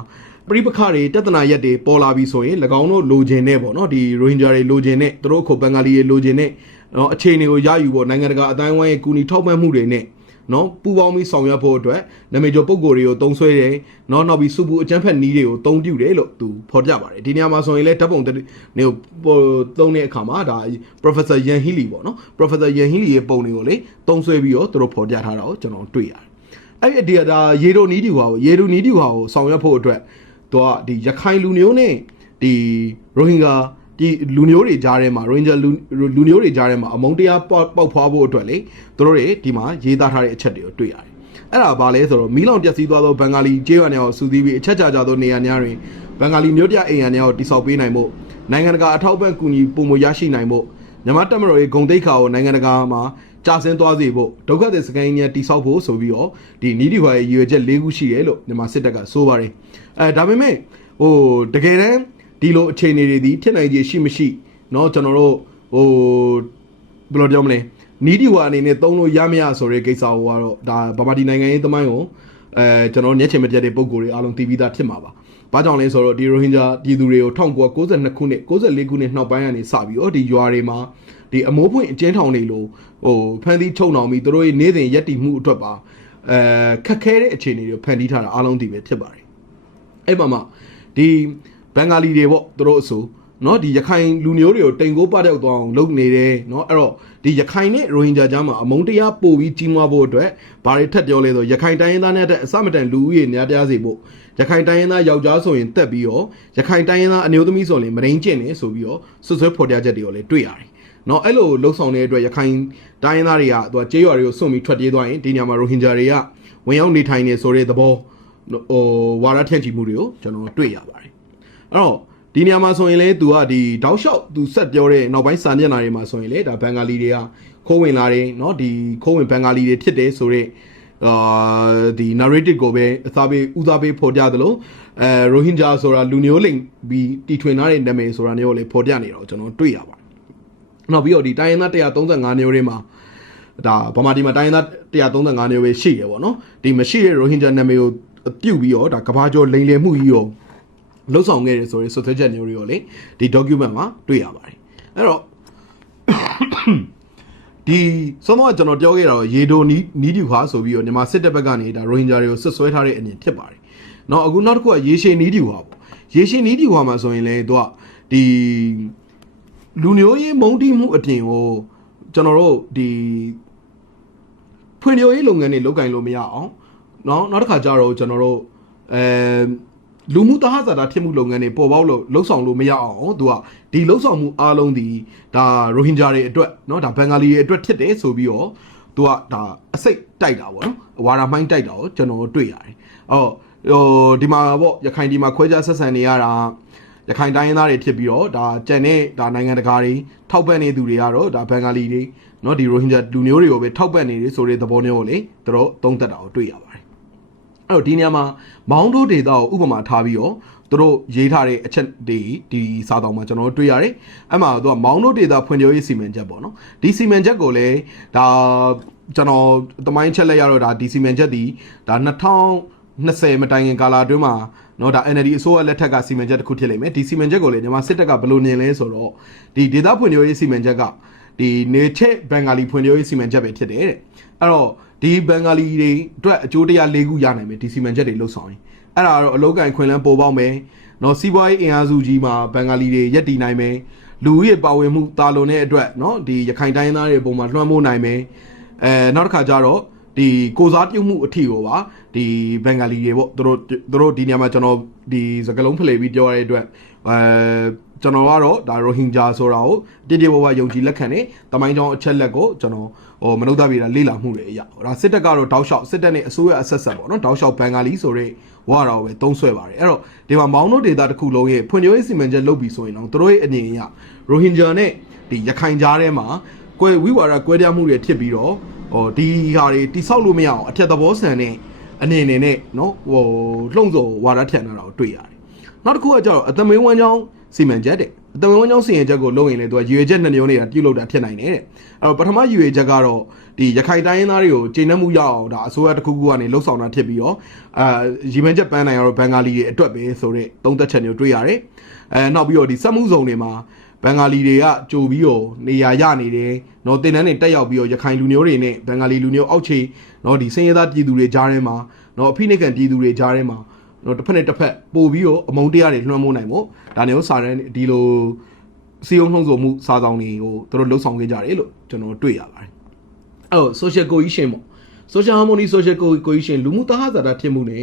A: ပရိပခတွေတသနာရက်တွေပေါ်လာပြီဆိုရင်၎င်းတို့လိုချင်တဲ့ပေါ့နော်ဒီရိုဟင်ဂျာတွေလိုချင်တဲ့သူတို့ခုဘင်္ဂါလီတွေလိုချင်တဲ့နော်အခြေအနေကိုရယူဖို့နိုင်ငံတကာအတိုင်းဝိုင်းရဲ့ကူညီထောက်ပံ့မှုတွေနဲ့ နော်ပူပေါင်းပြီးဆောင်ရွက်ဖို့အတွက်နာမည်ကျော်ပုံကိုယ်တွေကိုတုံးဆွဲတယ်နော်နောက်ပြီးစုပူအကျန်းဖက်နီးတွေကိုတုံးပြူတယ်လို့သူဖော်ပြပါတယ်ဒီနေရာမှာဆိုရင်လည်းဓာတ်ပုံနေကိုသုံးတဲ့အခါမှာဒါ Professor Yan Healy ပေါ့နော် Professor Yan Healy ရဲ့ပုံတွေကိုလေတုံးဆွဲပြီးတော့သူတို့ဖော်ပြထားတာကိုကျွန်တော်တွေ့ရတယ်အဲ့ဒီဒါရေဒိုနီးဒီဟာကိုရေဒိုနီးဒီဟာကိုဆောင်ရွက်ဖို့အတွက်သူကဒီရခိုင်လူမျိုးနဲ့ဒီရိုဟင်ဂျာ ဒီလူမျိုးတွေကြားထဲမှာ Ranger လူလူမျိုးတွေကြားထဲမှာအမုန်းတရားပေါက်ပေါက်ဖွားဖို့အတွက်လေသူတို့တွေဒီမှာရေးသားထားတဲ့အချက်တွေကိုတွေ့ရတယ်။အဲ့ဒါဘာလဲဆိုတော့မီးလောင်ပျက်စီးသွားသောဘင်္ဂါလီကျေးရွာများကိုစူးစီးပြီးအချက်ချကြသောနေရာများတွင်ဘင်္ဂါလီမျိုးပြအိမ်ရများကိုတိစောက်ပေးနိုင်ဖို့နိုင်ငံတကာအထောက်အပံ့ကူညီပုံမရရှိနိုင်ဖို့မြန်မာတပ်မတော်ရဲ့ဂုံတိတ်ခါကိုနိုင်ငံတကာမှာကြာဆင်းသွားစေဖို့ဒုက္ခသည်စကန်ကြီးတိစောက်ဖို့ဆိုပြီးတော့ဒီနီးဒီဟွာရဲ့ရည်ရွယ်ချက်၄ခုရှိတယ်လို့မြန်မာစစ်တပ်ကဆိုပါတယ်အဲဒါပေမဲ့ဟိုတကယ်တမ်း ဒီလိုအခြေအနေတွေဒီဖြစ်နိုင်ခြေရှိမရှိเนาะကျွန်တော်တို့ဟိုဘယ်လိုပြောမလဲနီးဒီဟွာအနေနဲ့သုံးလို့ရမရဆိုတဲ့ကိစ္စကိုကတော့ဒါဗမာပြည်နိုင်ငံရေးသမိုင်းကိုအဲကျွန်တော်ညက်ချင်မပြတ်တဲ့ပုံကိုယ်တွေအားလုံးသိပြီးသားဖြစ်မှာပါ။ဘာကြောင့်လဲဆိုတော့ဒီရိုဟင်ဂျာပြည်သူတွေကို1992ခုနှစ်94ခုနှစ်နောက်ပိုင်းကနေစပြီးတော့ဒီရွာတွေမှာ ဒီအမိုးပွင့်အကျဉ်းထောင်တွေလိုဟိုဖန်တီးချုံအောင်ပြီးသူတို့ရဲ့နေ့စဉ်ရက်တည်မှုအတွက်ပါအဲခက်ခဲတဲ့အခြေအနေတွေဖန်တီးထားတာအားလုံးဒီပဲဖြစ်ပါတယ်အဲ့ပါမှဒီ ဘင်္ဂါလီတွေပေါ့သူတို့အဆိုနော်ဒီရခိုင်လူမျိုးတွေကိုတိမ်ကိုပတ်တဲ့အောင်လုပ်နေတယ်နော်အဲ့တော့ဒီရခိုင်နဲ့ရိုဟင်ဂျာကြားမှာအမုန်းတရားပို့ပြီးကြီးမွားဖို့အတွက်ဘာတွေထပ်ပြောလဲဆိုရခိုင်တိုင်းရင်းသားနဲ့အစမတန်လူဦးရေများပြားစေဖို့ရခိုင်တိုင်းရင်းသားယောက်ျားဆိုရင်တက်ပြီးတော့ရခိုင်တိုင်းရင်းသားအမျိုးသမီးဆိုရင်မရင်းကျင့်နေဆိုပြီးတော့ဆွဆွဲဖော်ပြချက်တွေကိုလည်းတွေ့ရတယ်နော်အဲ့လိုလှုပ်ဆောင်တဲ့အတွက်ရခိုင်တိုင်းရင်းသားတွေကသူကကျေးရွာတွေကိုစွန့်ပြီးထွက်ပြေးသွားရင်ဒီညမှာရိုဟင်ဂျာတွေကဝင်ရောက်နေထိုင်နေဆိုတဲ့သဘောဟိုဝါရထက်ချီမှုတွေကိုကျွန်တော်တွေ့ရပါတယ် အဲ့တော့ဒီနေရာမှာဆိုရင်လေသူကဒီတောက်လျှောက်သူဆက်ပြောတဲ့နောက်ပိုင်းစာမျက်နှာတွေမှာဆိုရင်လေဒါဘင်္ဂါလီတွေကခိုးဝင်လာတယ်เนาะဒီခိုးဝင်ဘင်္ဂါလီတွေဖြစ်တယ်ဆိုတော့အာဒီ narrative ကိုပဲအစားပေးဦးစားပေးဖော်ပြသလိုအဲရိုဟင်ဂျာဆိုတာလူမျိုးလိမ်ပြီးတီထွင်ထားတဲ့နာမည်ဆိုတာမျိုးကိုလေဖော်ပြနေတော့ကျွန်တော်တွေ့ရပါတယ်။နောက်ပြီးတော့ဒီတိုင်းရင်းသား135မျိုးတွေမှာဒါဗမာဒီမှာတိုင်းရင်းသား135မျိုးပဲရှိရပေါ့နော်။ဒီမရှိတဲ့ရိုဟင်ဂျာနာမည်ကိုပြုတ်ပြီးတော့ဒါကဘာကျော်လိမ်လည်မှုကြီးရော လှုပ်ဆောင်ခဲ့တယ်ဆိုရင်စွပ်စွဲချက်မျိုးတွေရောလေဒီ document မှာတွေ့ရပါတယ်အဲ့တော့ဒီဆုံးတော့ကျွန်တော်ပြောခဲ့တာတော့ရေဒိုနီးနီးတူခါဆိုပြီးတော့မြန်မာစစ်တပ်ဘက်ကနေဒါရိုဟင်ဂျာတွေကိုဆွဆွဲထားတဲ့အမြင်ဖြစ်ပါတယ်။နော်အခုနောက်တစ်ခုကရေရှည်နီးတူခါပေါ့။ရေရှည်နီးတူခါမှာဆိုရင်လေသူကဒီလူမျိုးရေးမုန်းတီးမှုအပြင်ကိုကျွန်တော်တို့ဒီဖွံ့ဖြိုးရေးလုပ်ငန်းတွေလုပ်ကင်လို့မရအောင်နော်နောက်တစ်ခါကျတော့ကျွန်တော်တို့အဲ လူမှုတဟဇာတာဖြစ်မှုလုပ်ငန်းတွေပေါ်ပေါက်လို့လှုပ်ဆောင်လို့မရအောင်သူကဒီလှုပ်ဆောင်မှုအားလုံးဒီဒါရိုဟင်ဂျာတွေအတွက်เนาะဒါဘင်္ဂါလီတွေအတွက်ဖြစ်တယ်ဆိုပြီးတော့သူကဒါအစိတ်တိုက်တာပေါ့နော်ဝါရာမိုင်းတိုက်တာကိုကျွန်တော်တို့တွေ့ရတယ်အော်ဟိုဒီမှာပေါ့ရခိုင်ဒီမှာခွဲခြားဆက်ဆံနေရတာရခိုင်တိုင်းရင်းသားတွေဖြစ်ပြီးတော့ဒါကြံတဲ့ဒါနိုင်ငံတကာတွေထောက်ပံ့နေသူတွေကတော့ဒါဘင်္ဂါလီတွေเนาะဒီရိုဟင်ဂျာလူမျိုးတွေကိုပဲထောက်ပံ့နေတယ်ဆိုတဲ့သဘောမျိုးကိုလေသူတို့သုံးသပ်တာကိုတွေ့ရပါတယ် တယ် အဲ့တော့ဒီနေရာမှာမောင်းတို့ဒေတာကိုဥပမာထားပြီးတော့သူတို့ရေးထားတဲ့အချက်တွေဒီစာတောင်မှာကျွန်တော်တို့တွေ့ရတယ်အဲ့မှာသူကမောင်းတို့ဒေတာဖွံ့ဖြိုးရေးစီမံချက်ပေါ့နော်ဒီစီမံချက်ကိုလည်းဒါကျွန်တော်တမိုင်းချက်လက်ရတော့ဒါဒီစီမံချက်ဒီဒါ2020မတိုင်ခင်ကာလအတွင်းမှာเนาะဒါ NLD အစိုးရလက်ထက်ကစီမံချက်တစ်ခုဖြစ်လိမ့်မယ်ဒီစီမံချက်ကိုလည်းမြန်မာစစ်တပ်ကဘယ်လိုမြင်လဲဆိုတော့ဒီဒေတာဖွံ့ဖြိုးရေးစီမံချက်ကဒီနေချက်ဘင်္ဂါလီဖွံ့ဖြိုးရေးစီမံချက်ပဲဖြစ်တယ်တဲ့ အဲ့တော့ဒီဘင်္ဂလီတွေအတွက်အကျိုးတရား၄ခုရနိုင်မယ်ဒီစီမံချက်တွေလှုပ်ဆောင်ရင်အဲ့ဒါတော့အလောက်ကန်ခွင်လန်းပေါ်ပေါက်မယ်နော်စီးပွားရေးအင်အားစုကြီးမှာဘင်္ဂလီတွေရက်တည်နိုင်မယ်လူဦးရေပါဝင်မှုတာလွန်တဲ့အတွက်နော်ဒီရခိုင်တိုင်းသားတွေပုံမှာလွှမ်းမိုးနိုင်မယ်အဲနောက်တစ်ခါကျတော့ဒီကိုစားပြုတ်မှုအထီကိုပါဒီဘင်္ဂလီတွေပေါ့သူတို့သူတို့ဒီနေရာမှာကျွန်တော်ဒီစကလုံးဖလှယ်ပြီးပြောရတဲ့အတွက်အဲ ကျွန်တော်ကတော့ဒါရိုဟင်ဂျာဆိုတာကိုတည်တည်ဝဝယုံကြည်လက်ခံနေတမိုင်းကြောင်းအချက်လက်ကိုကျွန်တော်ဟိုမနုဿပြည်တာလေ့လာမှုတွေအရာဒါစစ်တပ်ကတော့တောက်လျှောက်စစ်တပ်နဲ့အစိုးရအဆက်ဆက်ပေါ့နော်တောက်လျှောက်ဘင်္ဂါလီဆိုတဲ့ဝါတော်ပဲသုံးဆွဲပါတယ်အဲ့တော့ဒီမှာမောင်းတို့ဒေတာတစ်ခုလုံးရဲ့ဖွံ့ဖြိုးရေးစီမံချက်လုပ်ပြီးဆိုရင်တော့တို့ရဲ့အနေအရရိုဟင်ဂျာနဲ့ဒီရခိုင်ကြားထဲမှာကွဲဝိဝါဒကွဲပြားမှုတွေဖြစ်ပြီးတော့ဟိုဒီဟာတွေတိဆောက်လို့မရအောင်အထက်သဘောဆန်တဲ့အနေနဲ့နဲ့နော်ဟိုလှုံ့ဆော်ဝါဒထက်နေတာကိုတွေ့ရတယ်နောက်တစ်ခုကကျတော့အသမင်းဝမ်းကြောင်း စီမံချက်တဲ့တမန်ဝန်ကြောင်းစီရင်ချက်ကိုလုပ်ရင်လည်းသူကရွေချက်နှစ်မျိုးနေတာပြုတ်လောက်တာဖြစ်နိုင်တယ်တဲ့အဲ့တော့ပထမရွေချက်ကတော့ဒီရခိုင်တိုင်းရင်းသားတွေကိုချိန်နှက်မှုရအောင်ဒါအစိုးရတစ်ခုခုကနေလှုပ်ဆောင်တာဖြစ်ပြီးတော့အာရီမန်ချက်ပန်းနိုင်ရတော့ဘန်ဂါလီတွေအတွက်ပဲဆိုတဲ့သုံးသက်ချက်မျိုးတွေ့ရတယ်အဲနောက်ပြီးတော့ဒီစက်မှုဇုံတွေမှာဘင်္ဂါလီတွေကကြိုပြီးတော့နေရာရနေတယ်။နော်တင်တန်းတွေတက်ရောက်ပြီးတော့ရခိုင်လူမျိုးတွေနဲ့ဘင်္ဂါလီလူမျိုးအောက်ခြေနော်ဒီစင်ရသားပြည်သူတွေကြားထဲမှာနော်အဖိနှိကန်ပြည်သူတွေကြားထဲမှာ နော်တစ်ဖက်နဲ့တစ်ဖက်ပို့ပြီးတော့အမုံတရားတွေလွှမ်းမိုးနိုင်ဖို့ဒါမျိုးစာရန်ဒီလိုစီယုံနှုံးဆိုမှုစာဆောင်တွေကိုတို့လှုပ်ဆောင်ခဲ့ကြတယ်လို့ကျွန်တော်တွေ့ရပါတယ်အဲ့တော့ social cohesion ပေါ့ social harmony social cohesion လူမှုသဟဇာတာထင်မှုနေ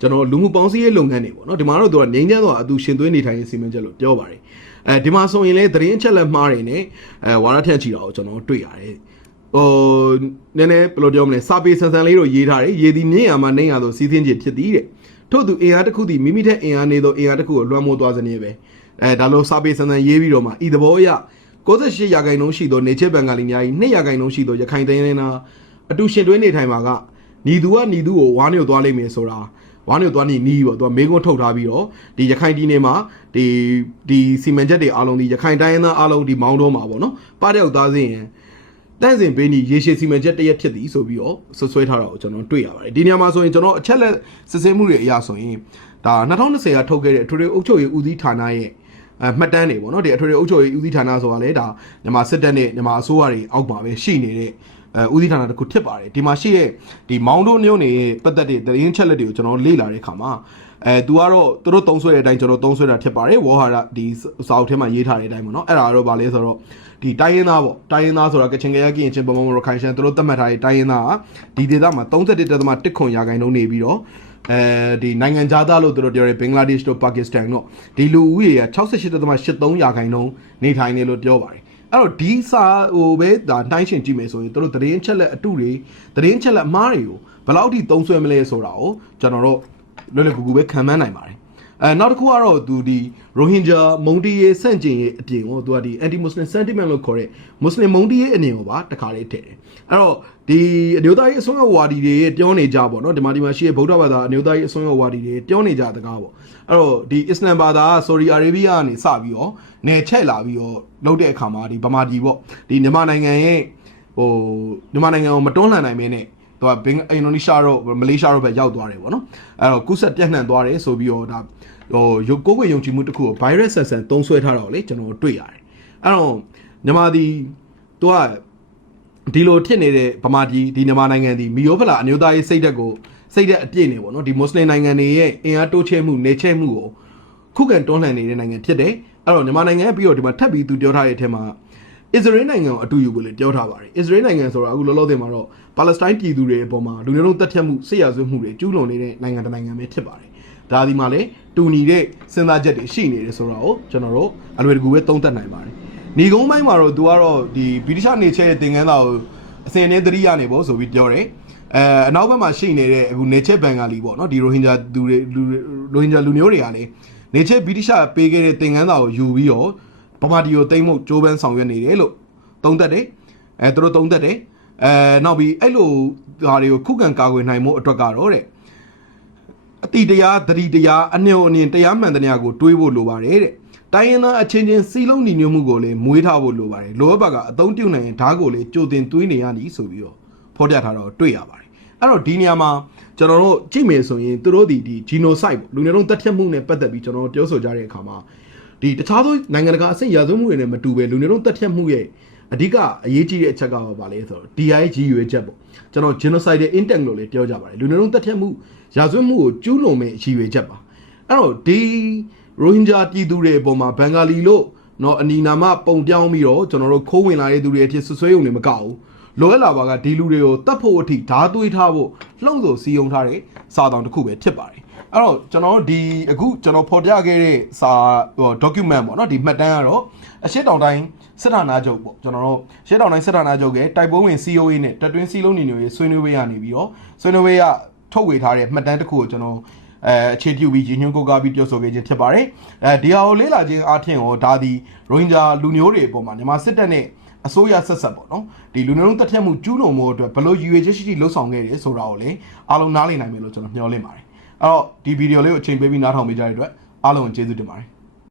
A: ကျွန်တော်လူမှုပေါင်းစည်းရေးလုပ်ငန်းတွေပေါ့နော်ဒီမှာတော့သူကငြိမ်းချမ်းစွာအတူရှင်သွင်းနေထိုင်ရေးစီမံချက်လို့ပြောပါတယ်အဲဒီမှာဆိုရင်လည်းသတင်းအချက်လက်မှားတွေနဲ့အဲဝါရထက်ချီတာကိုကျွန်တော်တွေ့ရတယ်ဟိုနည်းနည်းဘယ်လိုပြောမလဲစာပေဆန်ဆန်လေးတို့ရေးထားတယ်ရေးသည်မြင့်ရမှာနိုင်ရသောစီးသင်းခြင်းဖြစ်သည်တဲ့ ထို့သူအင်အားတစ်ခုသည်မိမိထက်အင်အားနေသောအင်အားတစ်ခုကိုလွှမ်းမိုးသွားစနည်းပဲအဲဒါလို့စာပေဆန်ဆန်ရေးပြီးတော့မှဤသဘောအရ68ရာခိုင်နှုန်းရှိသောနေချက်ဘန်ဂါလီများ၏2ရာခိုင်နှုန်းရှိသောရခိုင်တိုင်းရင်းသားအတူရှင်တွဲနေထိုင်မှာကညီသူကညီသူကိုဝါးနေကိုသွားလိမ့်မယ်ဆိုတာဝါးနေကိုသွားနေနီးပေါ့သူကမေကွန်းထုတ်ထားပြီးတော့ဒီရခိုင်ပြည်နယ်မှာဒီဒီစီမံချက်တွေအားလုံးဒီရခိုင်တိုင်းရင်းသားအားလုံးဒီမောင်းတော့မှာပေါ့နော်ပတဲ့ရောက်သားစင်းရင် တန့်စင်ပေးနီရေရှည်စီမံချက်တရက်ဖြစ်သည်ဆိုပြီးတော့ဆွဆွဲထားတာကိုကျွန်တော်တွေ့ရပါတယ်ဒီနေရာမှာဆိုရင်ကျွန်တော်အချက်လက်စစ်ဆေးမှုတွေအရဆိုရင်ဒါ2020ကထုတ်ခဲ့တဲ့အထွေထွေအုပ်ချုပ်ရေးဦးစီးဌာနရဲ့အဲမှတ်တမ်းတွေပေါ့နော်ဒီအထွေထွေအုပ်ချုပ်ရေးဦးစီးဌာနဆိုတာလေဒါမြန်မာစစ်တပ်နဲ့မြန်မာအစိုးရတွေအောက်ပါပဲရှိနေတဲ့အဲဦးစီးဌာနတစ်ခုဖြစ်ပါတယ်ဒီမှာရှိတဲ့ဒီမောင်းတို့မျိုးနေပတ်သက်တဲ့သတင်းချက်လက်တွေကိုကျွန်တော်လေ့လာတဲ့အခါမှာ အဲသူကတော့သူတို့တုံးဆွဲတဲ့အတိုင်းကျွန်တော်တုံးဆွဲတာဖြစ်ပါတယ်ဝေါ်ဟာရဒီစာအုပ်ထဲမှာရေးထားတဲ့အတိုင်းပေါ့နော်အဲ့ဒါတော့ဗာလဲဆိုတော့ဒီတိုင်းရင်းသားပေါ့တိုင်းရင်းသားဆိုတာကချင်ကရကရင်ချင်းပမုံရခိုင်ရှန်သူတို့သတ်မှတ်ထားတဲ့တိုင်းရင်းသားကဒီဒေသမှာ31.1ခွန်ရာခိုင်နှုန်းနေပြီးတော့အဲဒီနိုင်ငံခြားသားလို့သူတို့ပြောတယ်ဘင်္ဂလားဒေ့ရှ်တို့ပါကစ္စတန်တို့ဒီလူဦးရေက68.83ရာခိုင်နှုန်းနေထိုင်နေလို့ပြောပါတယ်အဲ့တော့ဒီစာဟိုပဲဒါတိုင်းရှင်ကြည့်မယ်ဆိုရင်တို့သတင်းချက်လက်အတုတွေသတင်းချက်လက်အမားတွေကိုဘယ်လောက်ထိသုံးဆွဲမလဲဆိုတာကိုကျွန်တော်တို့ လွယ်လွယ်ကူကူပဲခံမှန်းနိုင်ပါတယ်အဲနောက်တစ်ခုကတော့သူဒီရိုဟင်ဂျာမုန်တီရေးဆန့်ကျင်ရေးအပြင်ကိုသူကဒီ anti muslim sentiment လို့ခေါ်တဲ့မွတ်စလင်မုန်တီရေးအနေကိုပါတခါလေးထည့်တယ်အဲ့တော့ဒီအမျိုးသားရေးအစွန်းရောက်ဝါဒီတွေပြောနေကြပေါ့နော်ဒီမှာဒီမှာရှိတဲ့ဗုဒ္ဓဘာသာအမျိုးသားရေးအစွန်းရောက်ဝါဒီတွေပြောနေကြတကားပေါ့အဲ့တော့ဒီအစ္စလမ်ဘာသာကဆော်ဒီအာရေဗီးယားကနေစပြီးတော့နယ်ချက်လာပြီးတော့လုပ်တဲ့အခါမှာဒီဗမာပြည်ပေါ့ဒီမြန်မာနိုင်ငံရဲ့ဟိုမြန်မာနိုင်ငံကိုမတွန်းလှန်နိုင်မင်းနဲ့ သူကဘင်အင်ဒိုနီးရှားတော့မလေးရှားတော့ပဲရောက်သွားတယ်ပေါ့နော်အဲ့တော့ကုဆက်ပြန့်နှံ့သွားတယ်ဆိုပြီးတော့ဒါဟိုရုပ်ကိုယ်ကိုယ်ယုံကြည်မှုတစ်ခုကို virus ဆန်ဆန်သုံးဆွဲထားတော့လေကျွန်တော်တွေ့ရတယ်အဲ့တော့မြန်မာဒီသူကဒီလိုဖြစ်နေတဲ့ဗမာပြည်ဒီမြန်မာနိုင်ငံဒီမီယိုဖလာအမျိုးသားရေးစိတ်ဓာတ်ကိုစိတ်ဓာတ်အပြည့်နေပေါ့နော်ဒီမွတ်စလင်နိုင်ငံတွေရဲ့အင်အားတိုးချဲ့မှုနေချဲ့မှုကိုခုခံတွန်းလှန်နေတဲ့နိုင်ငံဖြစ်တယ်အဲ့တော့မြန်မာနိုင်ငံပြီးတော့ဒီမှာထပ်ပြီးသူပြောထားတဲ့အထက်မှာ အစ္စရေးနိုင်ငံကိုအတူယူဖို့လည်းပြောထားပါတယ်အစ္စရေးနိုင်ငံဆိုတာအခုလောလောဆယ်မှာတော့ပါလက်စတိုင်းပြည်သူတွေအပေါ်မှာလူမျိုးလုံးတပ်ဖြတ်မှုစစ်ရာဇဝတ်မှုတွေကျူးလွန်နေတဲ့နိုင်ငံတစ်နိုင်ငံပဲဖြစ်ပါတယ်ဒါဒီမှာလည်းတူညီတဲ့စဉ်းစားချက်တွေရှိနေတယ်ဆိုတာကိုကျွန်တော်တို့အလွယ်တကူပဲသုံးသပ်နိုင်ပါတယ်ညီကုန်းပိုင်းမှာတော့သူကတော့ဒီဗြိတိရှနေချက်ရဲ့သင်ခန်းစာကိုအစဉ်နဲ့သတိရနေဖို့ဆိုပြီးပြောတယ်အဲအနောက်ဘက်မှာရှိနေတဲ့အခုနေချက်ဘန်ဂါလီပေါ့နော်ဒီရိုဟင်ဂျာသူတွေလူရိုဟင်ဂျာလူမျိုးတွေကလည်းနေချက်ဗြိတိရှပေးခဲ့တဲ့သင်ခန်းစာကိုယူပြီးတော့ ဗမာတီကိုတိမ့်မှုကြိုးပမ်းဆောင်ရွက်နေတယ်လို့သုံးသက်တယ်အဲသူတို့သုံးသက်တယ်အဲနောက်ပြီးအဲ့လိုဟာတွေကိုခုခံကာကွယ်နိုင်မှုအတွက်ကတော့တဲ့အတိတရားသတိတရားအနှောအနှင်တရားမှန်တရားကိုတွေးဖို့လိုပါတယ်တဲ့တိုင်းရင်းသားအချင်းချင်းစီလုံးညီညွတ်မှုကိုလည်းမွေးထားဖို့လိုပါတယ်လိုအပ်ပါကအသုံးပြုနိုင်ရင်ဓာတ်ကိုလည်းကြိုတင်သွေးနေရသည်ဆိုပြီးတော့ဖော်ပြထားတော့တွေ့ရပါတယ်အဲ့တော့ဒီနေရာမှာကျွန်တော်တို့ကြည့်မယ်ဆိုရင်သူတို့ဒီဒီ genocide ပေါ့လူမျိုးလုံးတပ်ဖြတ်မှုနဲ့ပတ်သက်ပြီးကျွန်တော်တို့ပြောဆိုကြတဲ့အခါမှာ ဒီတခြားသောနိုင်ငံတကာအဆင့်ရာဇဝတ်မှုတွေနဲ့မတူပဲလူမျိုးလုံးတပ်ဖြတ်မှုရဲ့အဓိကအရေးကြီးတဲ့အချက်ကပါလေဆိုတော့ DIG ရွေးချက်ပေါ့ကျွန်တော် genocide intent လို့လည်းပြောကြပါတယ်လူမျိုးလုံးတပ်ဖြတ်မှုရာဇဝတ်မှုကိုကျူးလွန်မဲ့အရေးရွေးချက်ပါအဲ့တော့ဒီရိုဟင်ဂျာပြည်သူတွေအပေါ်မှာဘင်္ဂါလီလို့နော်အနီနာမပုံပြောင်းပြီးတော့ကျွန်တော်တို့ခိုးဝင်လာတဲ့သူတွေအဖြစ်ဆွဆွဲရုံနဲ့မကဘူးလိုအပ်လာပါကဒီလူတွေကိုတတ်ဖို့အထိဓာသွေးထားဖို့လှုံ့ဆော်စီယုံထားတဲ့စာတောင်တစ်ခုပဲဖြစ်ပါတယ် အဲ့တော့ကျွန်တော်တို့ဒီအခုကျွန်တော်ဖော်ပြခဲ့တဲ့စာဟို document ပေါ့နော်ဒီမှတ်တမ်းကတော့အရှေ့တောင်တိုင်းစစ်ဌာနချုပ်ပေါ့ကျွန်တော်တို့ရှေ့တောင်တိုင်းစစ်ဌာနချုပ်ရဲ့တိုက်ပွဲဝင် COA နဲ့တက်တွင်းစီလုံးညီညွတ်ရေးဆွေးနွေးပွဲရနေပြီးတော့ဆွေးနွေးပွဲကထုတ်ဝေထားတဲ့မှတ်တမ်းတစ်ခုကိုကျွန်တော်အဲအခြေပြုပြီးကြီးညွှန်းကိုကားပြီးပြောဆိုခဲ့ခြင်းဖြစ်ပါတယ်အဲဒီဟာကိုလေးလာခြင်းအထင်ကိုဒါဒီရိုဟင်ဂျာလူမျိုးတွေအပေါ်မှာမြန်မာစစ်တပ်နဲ့အစိုးရဆက်ဆက်ပေါ့နော်ဒီလူမျိုးလုံးတက်ထက်မှုကျူးလွန်မှုအတွက်ဘယ်လိုရည်ရွယ်ချက်ရှိရှိလှုပ်ဆောင်ခဲ့တယ်ဆိုတာကိုလည်းအားလုံးနားလည်နိုင်မယ်လို့ကျွန်တော်မျှော်လင့်ပါတယ် အဲ့တော့ဒီဗီဒီယိုလေးကိုအချိန်ပေးပြီးနားထောင်ပေးကြတဲ့အတွက်အားလုံးကိုကျေးဇူးတင်ပါတယ်